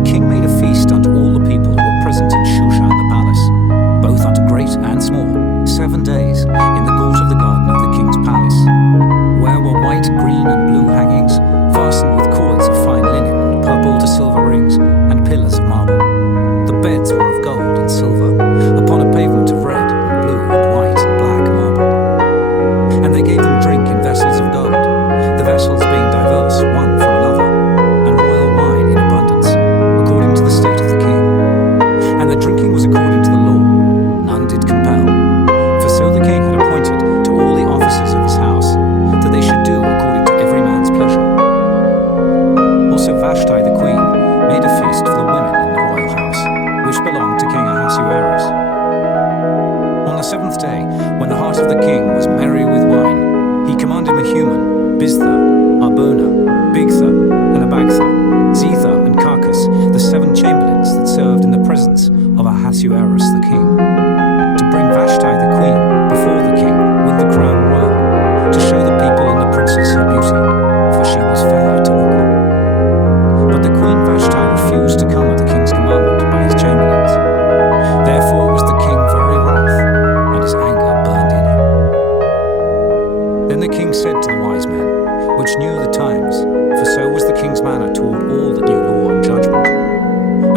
the king made a feast unto all the people who were present in Shushan the palace, both unto great and small, 7 days, in the court of the garden of the king's palace, where were white, green, and blue hangings, fastened with cords of fine linen, and purple to silver rings, and pillars of marble. The beds were of gold and silver, upon a pavement of red, and blue, and white, and black marble. And they gave them drink in vessels of gold, the vessels being diverse one from another, and royal wine in abundance, according to the state of the king. And the drinking was according to the law, none did compel. For so the king had appointed to all the officers of his house, that they should do according to every man's pleasure. Also Vashti the queen made a feast for the women in the royal house, which belonged to King Ahasuerus. On the 7th day, when the heart of the king was merry with wine, he commanded Mehuman, Biztha, Arbona, Bigtha, and Abagtha, Zetha, and Carcass, the 7 chamberlains that served in the presence of Ahasuerus the king, to bring Vashti the queen before the king with the crown royal, to show the people and the princes her beauty, for she was fair to look on. But the queen Vashti refused to come at the king's commandment by his chamberlains. Therefore was the king very wroth, and his anger burned in him. Then the king said to the wise men, which knew the times, for so was the king's manner toward all that knew law and judgment.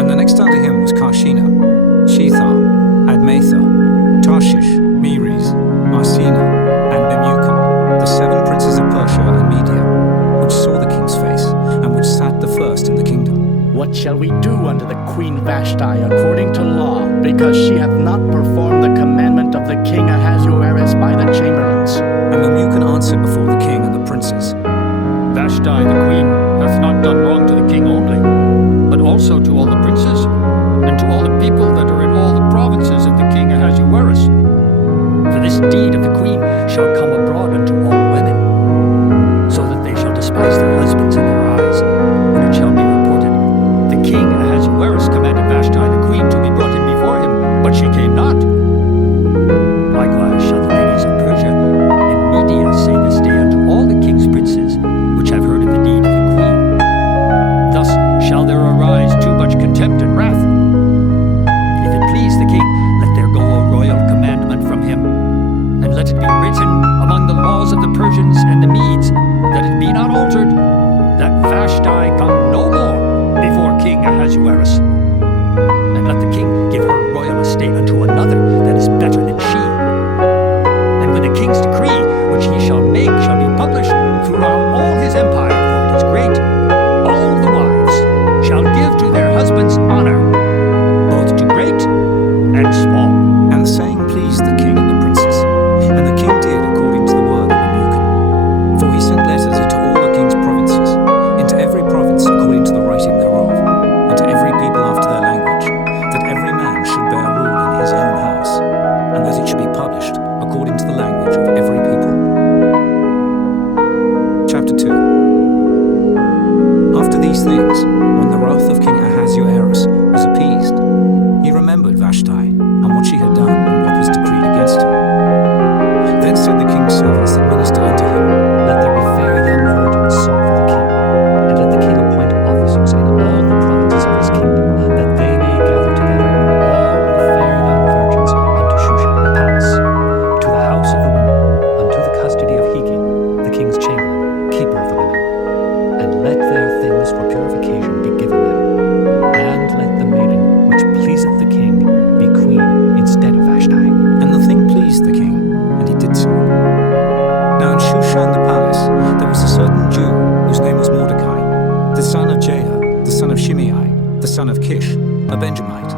And the next unto him was Karshina, Shethar, Admatha, Tarshish, Meres, Arsina, and Memucan, the 7 princes of Persia and Media, which saw the king's face, and which sat the first in the kingdom. What shall we do unto the queen Vashti according to law, because she hath not performed the commandment of the king Ahasuerus by the chamberlains? And Memucan answered before the king and the princes, Vashti the queen hath not done wrong to the king only, but also to all the princes, and to all the people that are in all the provinces of the king Ahasuerus. For this deed of the queen shall come abroad unto all women, so that they shall despise their husbands in their eyes. And it shall be reported, the king Ahasuerus commanded Vashti the queen to be brought in before him, but she came not. Likewise shall the ladies of Persia and Media say this day unto all the king's princes, which have heard of the deed of the queen. Thus shall there arise too much contempt and wrath. If it please the king, let there go a royal commandment from him, and let it be written among the laws of the Persians and the Medes, that it be not altered, that Vashti come no more before King Ahasuerus. And let the king give her royal estate unto another that is better than she. And when the king's decree, which he shall make, shall be published throughout all his empire, for it is great, all the wives shall give to their husbands honor, both to great and small. And the saying pleased the king and the princes. And the king did according to the word of Memucan. For he sent letters into all the king's provinces, into every province according to the writing thereof, and to every people after their language, that every man should bear rule in his own house, and that it should be published according to the language of every people. Chapter 2. After these things, when the wrath of King Ahasuerus was appeased, he remembered Vashti, and what she had done, and what was decreed against her. Then said the king's servants that minister unto him, Let there be fair young virgins sought for the king, and let the king appoint officers in all the provinces of his kingdom, that they may gather together all the fair young virgins unto Shushan the palace, to the house of the women, unto the custody of Hegi, the king's chamberlain, keeper of the women. And let their things for purification be given them, and let the maiden which pleaseth the king be queen instead of Vashti. and the thing pleased the king, and he did so. Now in Shushan the palace there was a certain Jew, whose name was Mordecai, the son of Jair, the son of Shimei, the son of Kish, a Benjamite,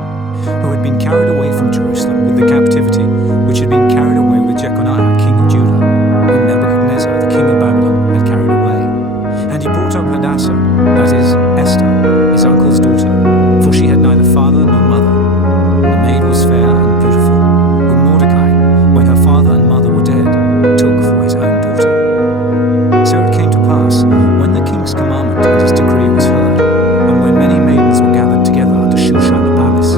who had been carried away from Jerusalem with the captivity which had been carried away with Jeconiah king of Judah, whom Nebuchadnezzar the king of Babylon had carried away. And he brought up Hadassah, that is, Esther, his uncle's daughter, for she had neither father nor mother, and the maid was fair and beautiful, whom Mordecai, when her father and mother were dead, took for his own daughter. So it came to pass, when the king's commandment and his decree was heard, and when many maidens were gathered together unto Shushan the palace,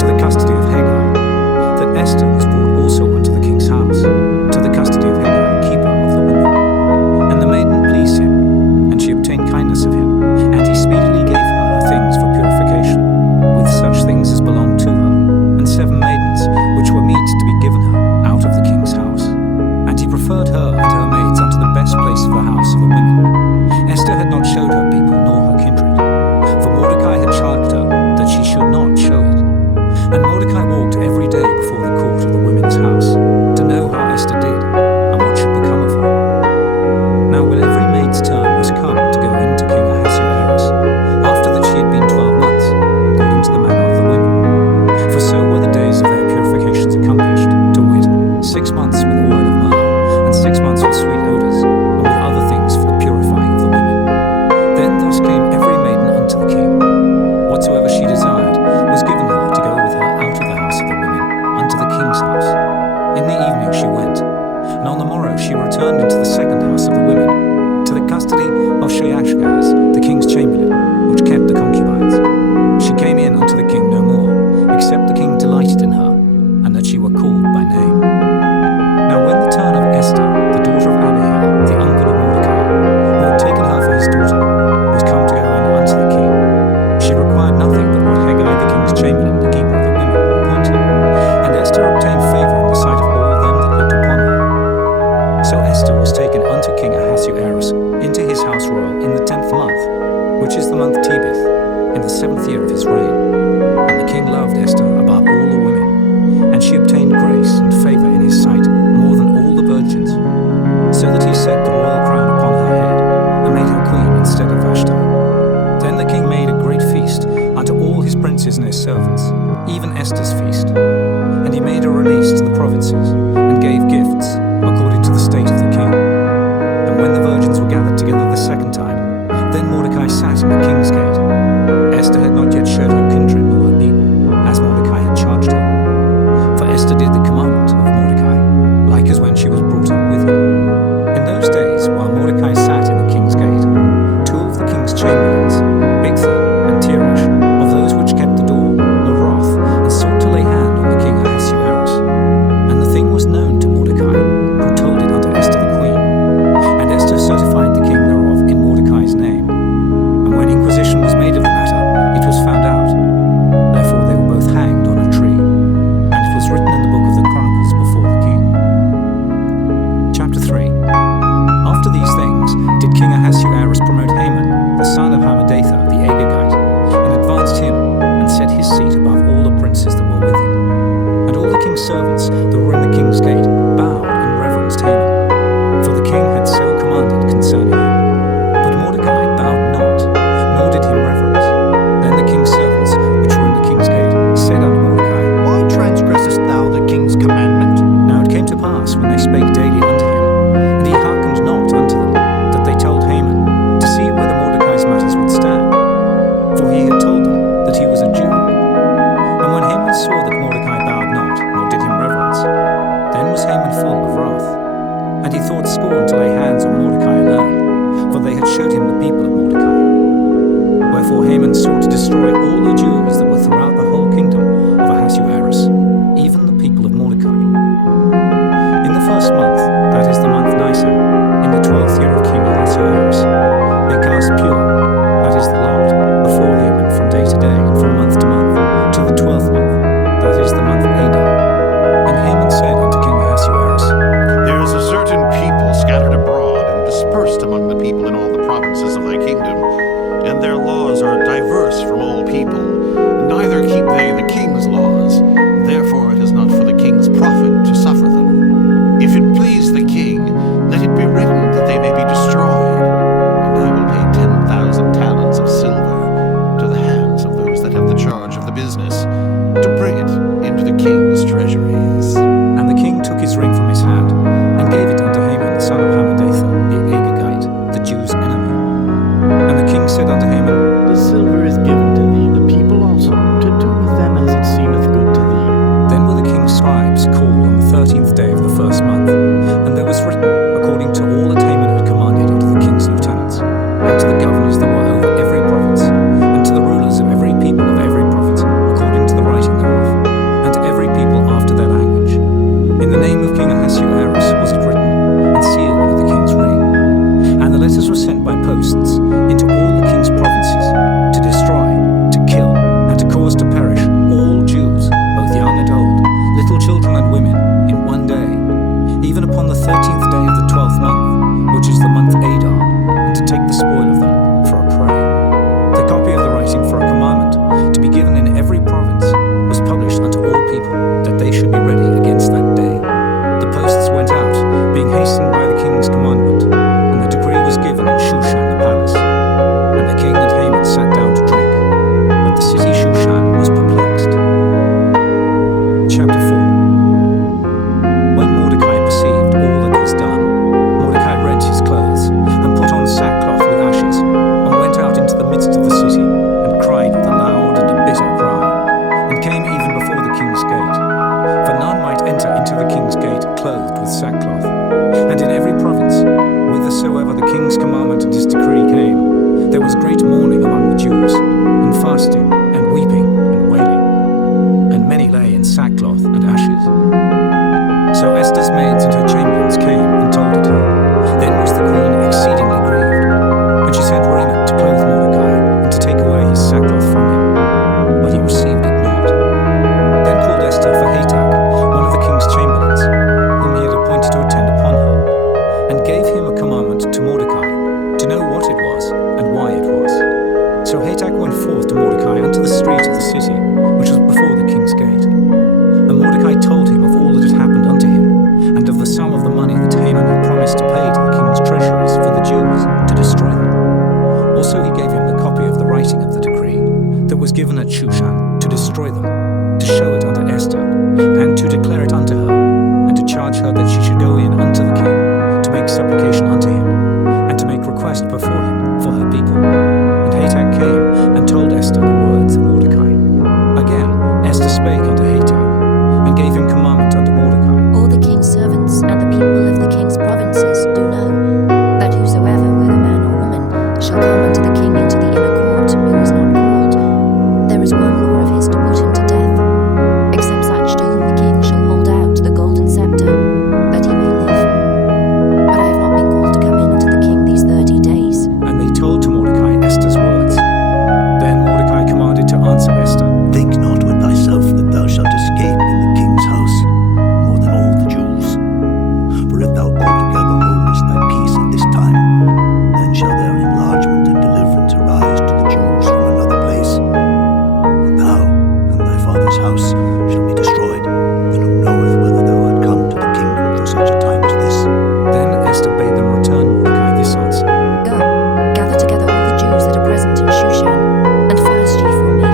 to the custody of Hegai, that Esther was brought also unto the king's house, to the custody of Hegai, keeper of the women. And the maiden pleased him, and she obtained kindness of him, and which is the month Tebeth, in the 7th year of his reign. And the king loved Esther above all the women, and she obtained grace and favor in his sight more than all the virgins, so that he set the royal crown upon her head, and made her queen instead of Vashti. Then the king made a great feast unto all his princes and his servants, even Esther's feast. And he made a release to the provinces, and gave gifts, according to the state of the king. And when the virgins were gathered together the second time, then Mordecai sat in the king's gate. Esther had not yet showed her kindred nor her people, as Mordecai had charged her. For Esther did the commandment of Mordecai, like as when she was brought up with him. In those days, while Mordecai sat in the king's gate, 2 of the king's chamberlains, Bigthan and Teresh, of those which kept the door, were wroth, and sought to lay hand on the king Ahasuerus. And the thing was known to Mordecai, who told it unto Esther the queen. And Esther certified the king thereof in Mordecai's name. And when inquisition was made of the matter, it was found out. Therefore they were both hanged on a tree. And it was written in the book of the Chronicles before the king. Chapter 3. After these things did King Ahasuerus promote Haman, the son of Hammedatha the Agagite, and advanced him, and set his seat above all the princes that were with him. And all the king's servants that were in the king's gate bowed and reverenced Haman, for the king had so commanded concerning him. But Mordecai bowed not, nor did him reverence. Then the king's servants which were in the king's gate said unto Mordecai, Why transgressest thou the king's commandment? Now it came to pass, when they spake daily unto him, and he hearkened not unto them, that they told Haman, to see whether Mordecai's matters would stand. For he had told them that he was a Jew. And when Haman saw that Mordecai bowed not, nor did him reverence, then was Haman full of wrath. And he thought scorn to lay hands on Mordecai alone, for they had showed him the people of Mordecai. Wherefore Haman sought to destroy all the Jews that were throughout the whole kingdom of Ahasuerus, even the people of Mordecai. In the 1st month, that is the month Nisan, in the 12th year of King Ahasuerus, they cast pure, that is the lot, before Haman from day to day, and from month to month, to the 12th month, that is the month Adar. And Haman said unto King Ahasuerus, There is a certain people scattered abroad and dispersed among the people in all the provinces of thy kingdom, and their laws are diverse from all people. Neither keep they the king's laws, therefore it is not for the king's profit to suffer them. If it please the king, let it be written that they may be destroyed, and I will pay 10,000 talents of silver to the hands of those that have the charge of the business, to bring it into the king's treasuries. And the king took his ring from his hand, and gave it unto Haman the son of Hammedatha the Agagite, the Jews' enemy. And the king said unto Haman, The silver is given to thee given at Shushan to destroy them, to show it unto Esther, and to declare it unto her, and to charge her that she should go in unto the king, to make supplication unto him, and to make request before him for her people. And Haman came and told Esther the words of Mordecai. Again Esther spake unto Haman, and gave him commandment unto Mordecai. All the king's servants and the people of the king's provinces do know that whosoever, whether man or woman, shall come unto the king into the inner court, who is not called, there is one law of his to put him to death, except such to whom the king shall hold out the golden scepter, that he may live. But I have not been called to come in unto the king these 30 days. And they told to Mordecai Esther's words. Then Mordecai commanded to answer Esther. Think not with thyself that thou shalt escape in the king's house more than all the Jews. For if thou altogether holdest thy peace at this time, then shall their enlargement and deliverance arise to the Jews from another place. But thou and thy father's house shall be destroyed, and who knoweth whether thou art come to the kingdom for such a time as this? Then Esther bade them return Mordecai this answer. Go, gather together all the Jews that are present in Shushan, and fast ye for me,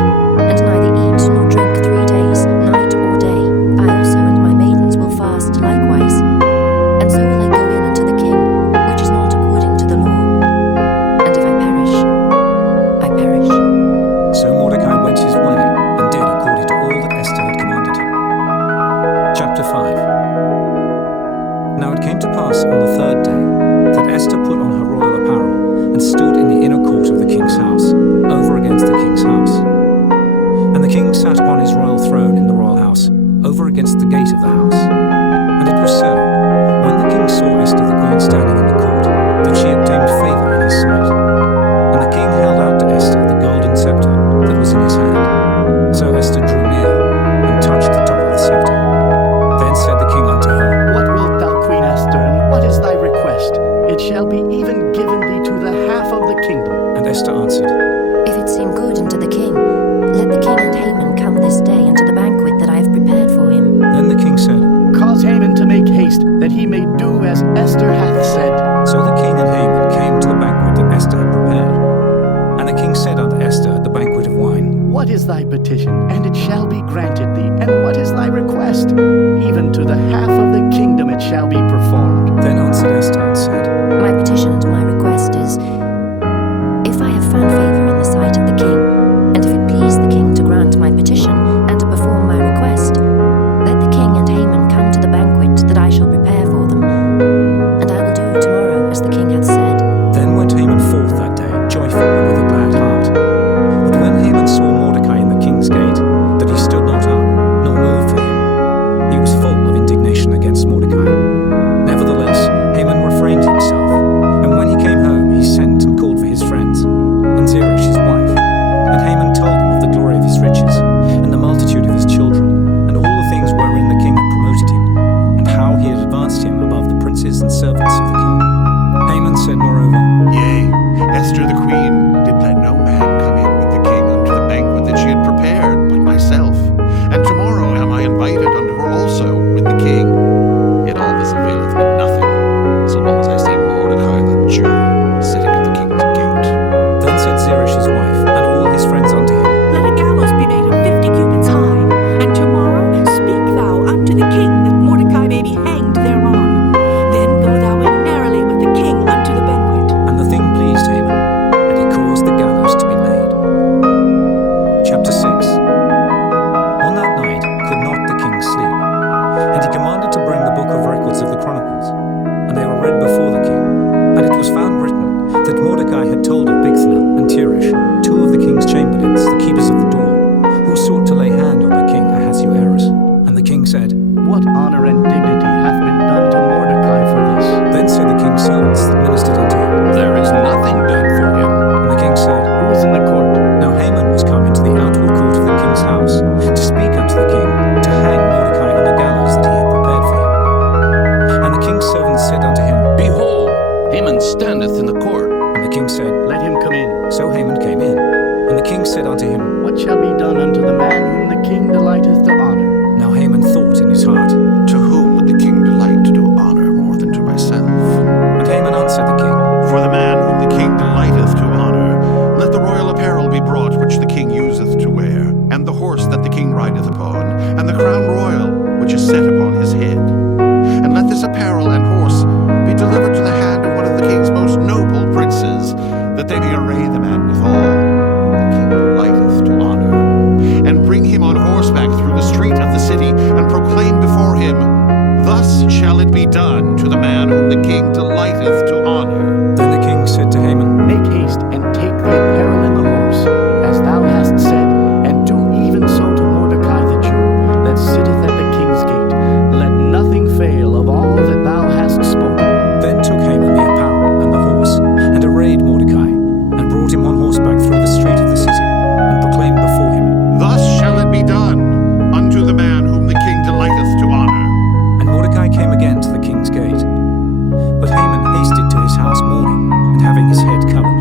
and neither eat nor drink 3 days, night or day. I also and my maidens will fast likewise. And so will I go in unto the king, which is not according to the law. And if I perish, I perish. So Mordecai went his way, and did according to all that Esther had commanded him. Chapter 5. Now it came to pass on the 3rd day, that Esther put on her royal apparel, and stood in the inner court of the king's house, over against the king's house. And the king sat upon his royal throne in the royal house, over against the gate of the house. And it was so, when the king saw Esther the queen standing in the court, that she obtained favour in his sight. And the king held out to Esther the golden scepter that was in his hand. So Esther drew near, and touched the top of the scepter. Then said the king unto her, What wilt thou, Queen Esther, and what is thy request? It shall be even given thee to the half of the kingdom. And Esther answered, If it seem good unto the king, let the king and Haman come this day unto the banquet that I have prepared for him. Then the king said, Cause Haman to make haste, that he may do as Esther hath said. So the king and Haman came to the banquet that Esther had prepared. And the king said unto Esther at the banquet of wine, What is thy petition? And it shall be granted thee. And what is thy request? Even to the half of the kingdom it shall be performed. Then answered Esther and said, My petition and my request is, if I have found favour in the sight of the king, and if it please the king to grant my petition and to perform my request, let the king and Haman come to the banquet that I shall prepare for them, and I will do tomorrow as the king hath said. Then went Haman forth that day, joyful and with a glad heart. But when Haman saw Mordecai in the king's gate, that he stood not up, nor moved for him, he was full of indignation against Mordecai. Nevertheless, Haman refrained himself, and when he came home, he sent and called for his friends, and Zeresh his wife. And Haman told them of the glory of his riches, and the multitude of his children, and all the things wherein the king had promoted him, and how he had advanced him above the princes and servants of the king. Haman said moreover, Yea, Esther the queen did let no man come in with the king unto the banquet that she had prepared but myself. And tomorrow am I invited unto her also with the king. Yet all this availeth me nothing, so long as I see Mordecai the Jew sitting at the king's gate. Then said Zeresh his wife, and all his friends unto him, Let a gallows be made of 50 cubits high, and tomorrow speak thou unto the king that Mordecai may be hanged thereon. Then go thou in narrowly with the king unto the banquet. and the thing pleased Haman, and he caused the gallows to be made. Chapter 6. On that night could not the king sleep, and he commanded to bring the book of records of the Chronicles, and they were read before the king. And it was found written that Mordecai had told of Bigthana and Teresh, 2 of the king's chamberlains, the keepers of the door, who sought to lay hand on the king Ahasuerus. And the king said, What honor and dignity hath been done to Mordecai for this? Then said the king's servants that ministered unto him, There is nothing done for him. and the king said, Who is in the court? Now Haman was come into the outward court of the king's house, to speak unto the king, to hang Mordecai on the gallows that he had prepared for him. And the king's servants said unto him, Behold, Haman standeth in the court. And the king said, Let him come in. So Haman came in. And the king said unto him, What shall be done unto the man whom the king delighteth to honor? Now Haman thought in his heart. To whom would the king delight to do honor more than to myself? And Haman answered the king, For the man whom the king delighteth to honor, let the royal apparel be brought which the king useth to wear. be done to the man whom the king delighteth to honor? Then the king said to Haman, Make haste and take the apparel and the horse, as thou hast said, and do even so to Mordecai the Jew, that sitteth at the king's gate. Let nothing fail of all that thou hast spoken. Then took Haman the apparel and the horse, and arrayed Mordecai, and brought him on horseback through the street of the city, and proclaimed before him, Thus shall it be done unto the man whom the king delighteth to honor. And Mordecai came again to the king's gate. But Haman hasted to his house mourning, and having his head covered.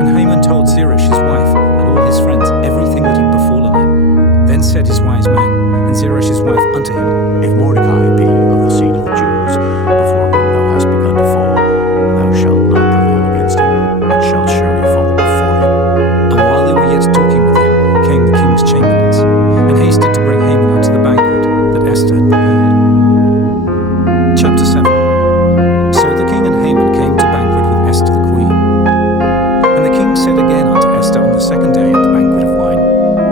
And Haman told Xerxes his wife and all his friends everything that had befallen him. Then said his wise men and Xerxes' wife unto him, If Mordecai be of the seed of the Jews, before whom thou hast begun to fall, thou shalt not prevail against him, but shalt surely fall before him. And while they were yet talking with him, came the king's chamberlains, and hasted to bring Haman unto the banquet that Esther had prepared. Chapter 7. So the king and Haman came to banquet with Esther the queen. And the king said again unto Esther on the second day at the banquet of wine,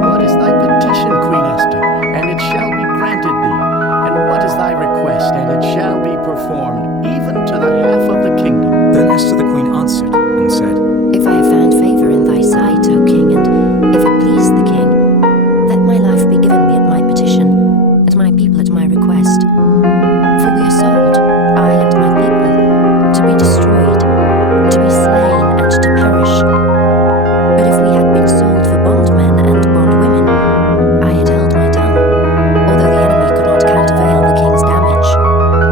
What is thy petition, Queen Esther? And it shall be granted thee. And what is thy request? And it shall be performed, even to the half of the kingdom. Then Esther the queen answered and said, If I have found favor in thy sight, O king, and if it please the king, let my life be given me at my petition, and my people at my request. For we are sold, I and my people, to be destroyed, to be slain, and to perish. But if we had been sold for bondmen and bondwomen, I had held my tongue, although the enemy could not countervail the king's damage.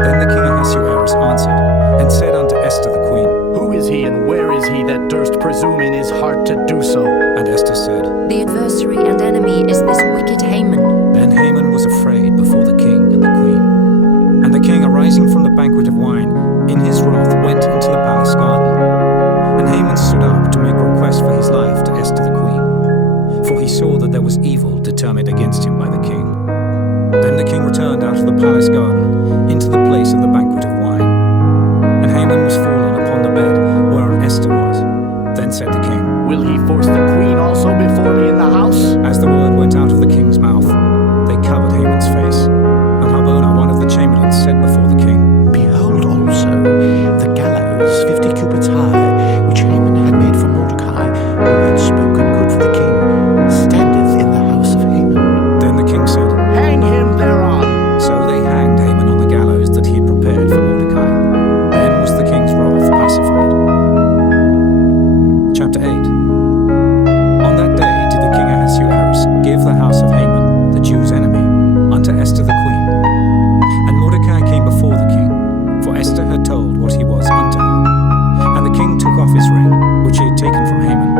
Then the king Ahasuerus answered and said unto Esther the queen, Who is he and where is he that durst presume in his heart to do so? And Esther said, The adversary and enemy is this wicked Haman. Then Haman was afraid before the king and the queen. And the king, arising from the banquet of wine, in his wrath went into the palace garden. And Haman stood up to make request for his life to Esther the queen, for he saw that there was evil determined against him by the king. Then the king returned out of the palace garden into the place of the banquet of wine. And Haman was fallen upon the bed whereon Esther was. Then said the king, Will he force the queen also before me in the house? As the word went out of the king's mouth, they covered Haman's face. And Harbona, one of the chamberlains, said before the king, Behold also the gallows 50 cubits high, which Haman had made for Mordecai, who had spoken good for the king, standeth in the house of Haman. Then the king said, Hang him thereon. So they hanged Haman on the gallows that he had prepared for Mordecai. Then was the king's wrath pacified. Chapter 8. On that day did the king Ahasuerus give the house of Haman, the Jews' enemy, unto Esther the queen. And Mordecai came before the king, for Esther had told what he was unto her. And the king took off his ring, which he had taken from Haman,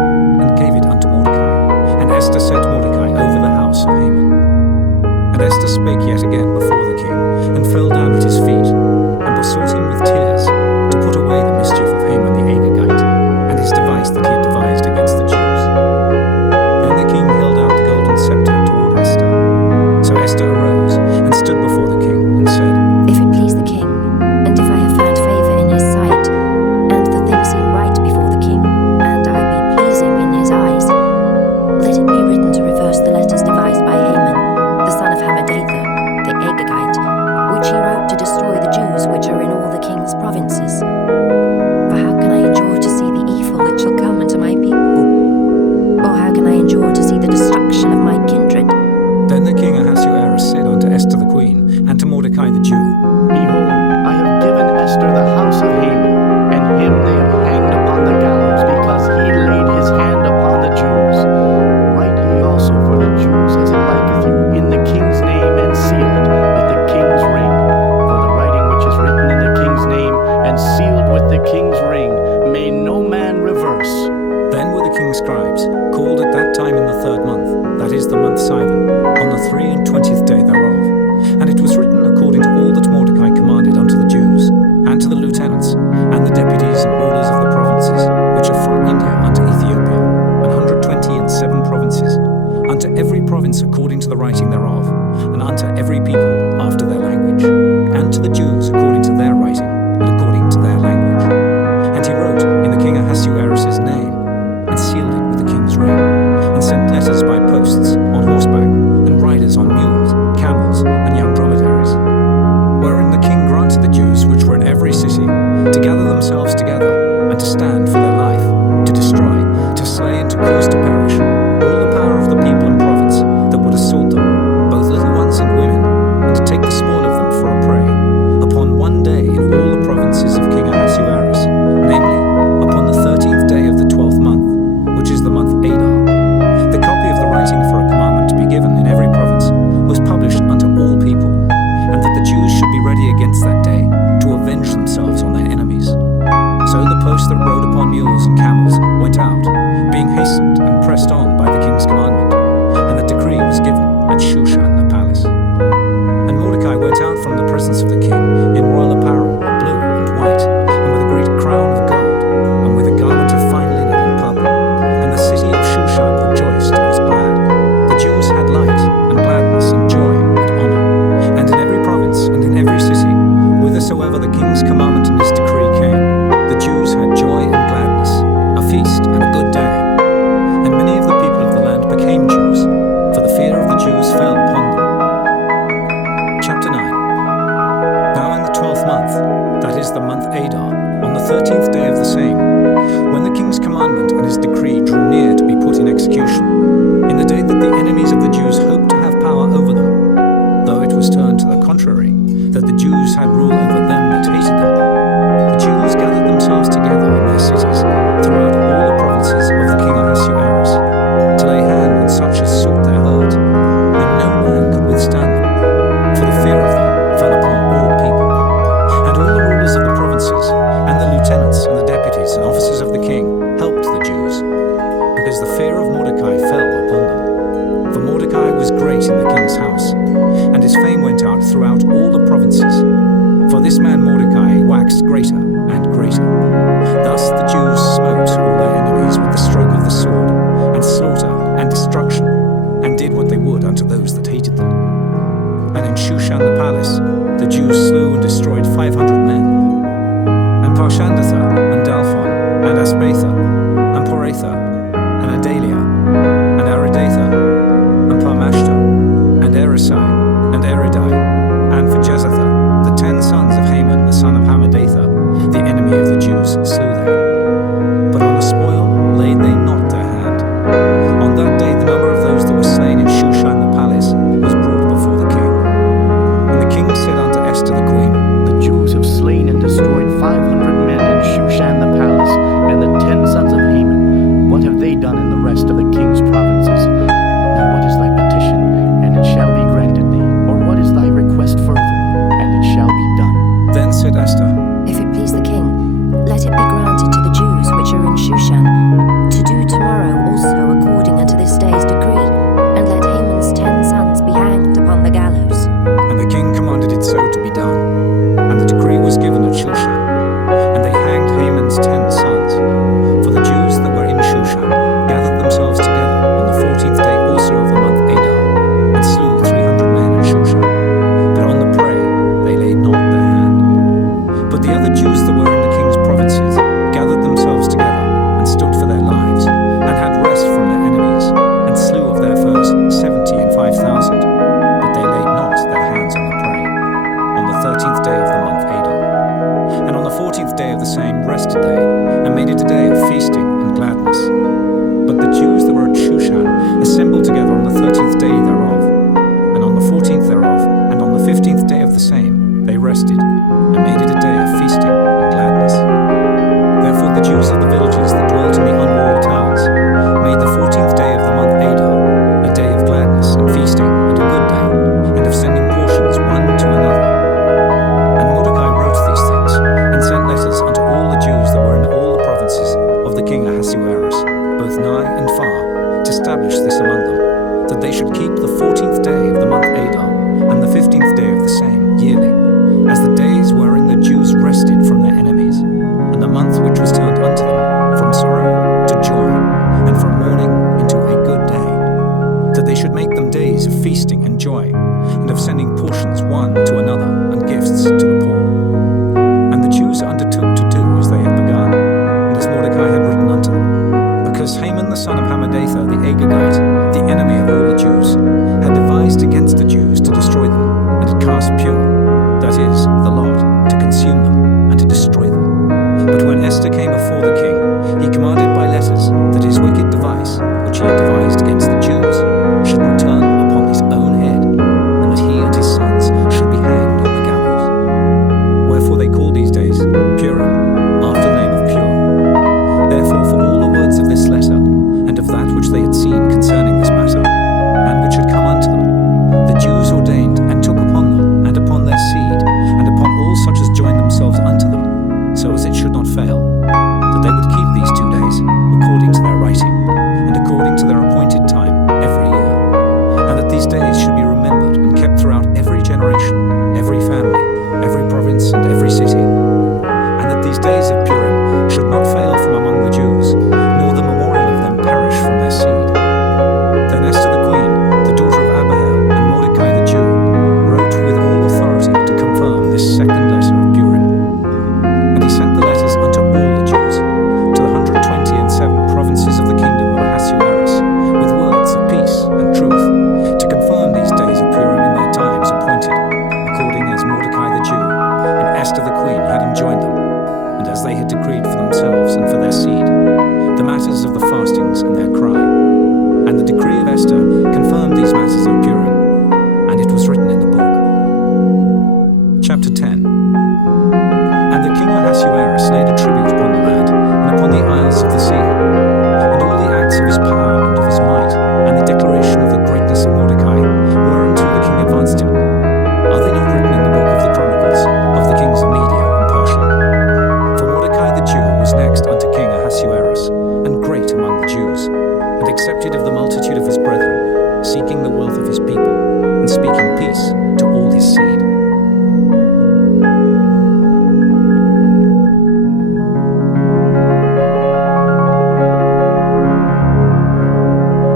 and gave it unto Mordecai. And Esther set Mordecai over the house of Haman. And Esther spake yet again before the king, and fell down at his feet, and besought him with tears to put away the mischief of Haman the Agagite, and his device that he had devised against the Jews. Then the king held out the golden scepter toward Esther. So Esther arose, and stood before the king, and said, If it please the king, and if I have found favor in his sight, and the thing seem right before the king, and I be pleasing in his eyes, let it be written to reverse the letters devised by Haman, the son of Hammedatha, the Agagite, which he wrote to destroy the Jews which are in all the king's provinces. For how can I endure to see the evil that shall come unto my people? Or how can I endure to see the destruction of my kindred? Then the king Ahasuerus said unto Esther the queen, and to Mordecai the Jew, Behold, I have given Esther the house of Haman, and him they have hanged upon the gallows, because he laid his hand upon the Jews. Write ye also for the Jews as it liketh you, in the king's name, and seal it with the king's ring. For the writing which is written in the king's name, and sealed with the king's ring, may no man reverse. Then were the king's scribes called at that time in the 3rd month, that is the month Sivan, on the 23rd day thereof. And it was written according to all that Mordecai commanded unto the Jews, and to the lieutenants, and the deputies and rulers of the provinces, which are from India unto Ethiopia, 127 provinces, unto every province according to the writing thereof, and unto every people after their language, and to the Jews according to their writing, and according to their language. And he wrote in the king Ahasuerus' name, and sealed it with the king's ring, and sent letters by posts on horseback, and riders on mules, camels, and young dromedaries, wherein the king granted the Jews most that rode upon mules and camels went out, being hastened and pressed on by the king's commandment. And the decree was given at Shushan the palace. And Mordecai went out from the presence of the king in royal apparel, blue and white, and with a great crown of gold, and with a garment of fine linen and purple. And the city of Shushan rejoiced and was glad. The Jews had light and gladness and joy and honor. And in every province and in every city, whithersoever the king's commandment and his decree came, the Jews had joy and gladness, a feast and a good day. And many of the people of the land became Jews, for the fear of the Jews fell upon them. Chapter 9. Now in the 12th month, that is the month Adar, on the 13th day of the same, when the king's commandment and his decree drew near to be put in execution, in the day that the enemies of the Jews hoped to have power over them, though it was turned to the contrary, that the Jews had rule over them that hated them, the Jews gathered themselves together in their cities throughout all the provinces of the king Ahasuerus, to lay hand on such as sought their hurt, and no man could withstand them, for the fear of them fell upon all people. And all the rulers of the provinces, and the lieutenants, and the deputies, and officers of the king helped the Jews, because the fear of Mordecai fell upon them. For Mordecai was great in the king's house, and his fame went out throughout all the provinces. For this man Mordecai waxed greater and greater. Thus the Jews smote all their enemies with the stroke of the sword, and slaughter and destruction, and did what they would unto those that hated them. And in Shushan the palace the Jews slew and destroyed 500 men. And Parshandatha, and Dalphon, and Aspatha, and Poratha, and Adalia, and Aridatha, and Parmashta, and Erisai, and Eridai, and for Jezatha, the 10 sons of Haman, the son of Hammedatha, the enemy of the Jews, slew they. But on the spoil laid they not their hand. On that day the number of those that were slain in Shushan the palace was brought before the king. And the king said unto Esther the queen, The Jews have slain and destroyed 500 men in Shushan the palace, and the 10 sons of Haman. What have they done in the rest of the king's provinces? Now what is thy petition, and it shall be granted thee? Or what is thy request further, and it shall be done? Then said Esther, If it please the king, let it be granted to the Jews which are in Shushan to do tomorrow also according unto this day's decree, and let Haman's 10 sons be hanged upon the gallows. and the king commanded it so to be done. And the decree was given at Shushan, and they hanged Haman's 10 sons. For the Jews that were in Shushan gathered themselves together on the 14th day also of the month Adar, and slew 300 men in Shushan. But on the prey they laid not their hand. But the other Jews that were in the king's provinces gathered themselves together, and stood for their lives, and had rest from their enemies, and slew of their foes 70 and 5,000. But they laid not their hands on the prey, on the 13th day of the month Adar. And on the 14th day of the same rested they, and made it a day of feasting and gladness. But the Jews that were at Shushan assembled together on the 13th day thereof, and on the 14th thereof, and on the 15th day of the same they rested, and made it a day of feasting and gladness. Therefore the Jews of the villages that dwelt in the unwalled towns made the 14th day of the month Adar a day of gladness and feasting and a good day, and of sending portions one to another. And Mordecai wrote these things, and sent letters unto all the Jews that were in all the provinces of the king Ahasuerus, both nigh and far, to establish this among them, that they should keep the 14th day of the month Adar, and the 15th day of the same, yearly, as the days wherein the Jews rested from their enemies, and the month which was turned unto them from sorrow to joy, and from mourning into a good day, that they should make them days of feasting and joy, and of sending portions one to another, and gifts to the poor. And the Jews undertook to do as they had begun, and as Mordecai had written unto them, because Haman the son of Hammedatha the Agagite, the enemy of all the Jews, had devised against the Jews to destroy them, and had cast pure, that is, the lot, to consume them, and to destroy them. But when Esther came before the king, he commanded by letters that his wicked device, which he had devised against the Jews, should return upon his own head, and that he and his sons should be hanged on the gallows. Wherefore they call these days Purim, after the name of Pure. Therefore for all the words of this letter, and of that which they had seen concerning this matter, and which had come unto them, the Jews ordained and took upon them, and upon their seed, and upon all such as joined themselves unto them, so as it should not fail, And the decree of Esther confirmed these matters of Purim, and it was written in the book. Chapter 10. And the king Ahasuerus laid a tribute upon the land, and upon the isles of the sea, and all the acts of his power and of his might, and the declaration of the greatness of Mordecai, whereunto the king advanced him. Are they not written in the book of the Chronicles of the kings of Media and Persia? For Mordecai the Jew was next unto King Ahasuerus, and great among the Jews, and accepted of the multitude of his brethren, seeking the wealth of his people, and speaking peace to all his seed.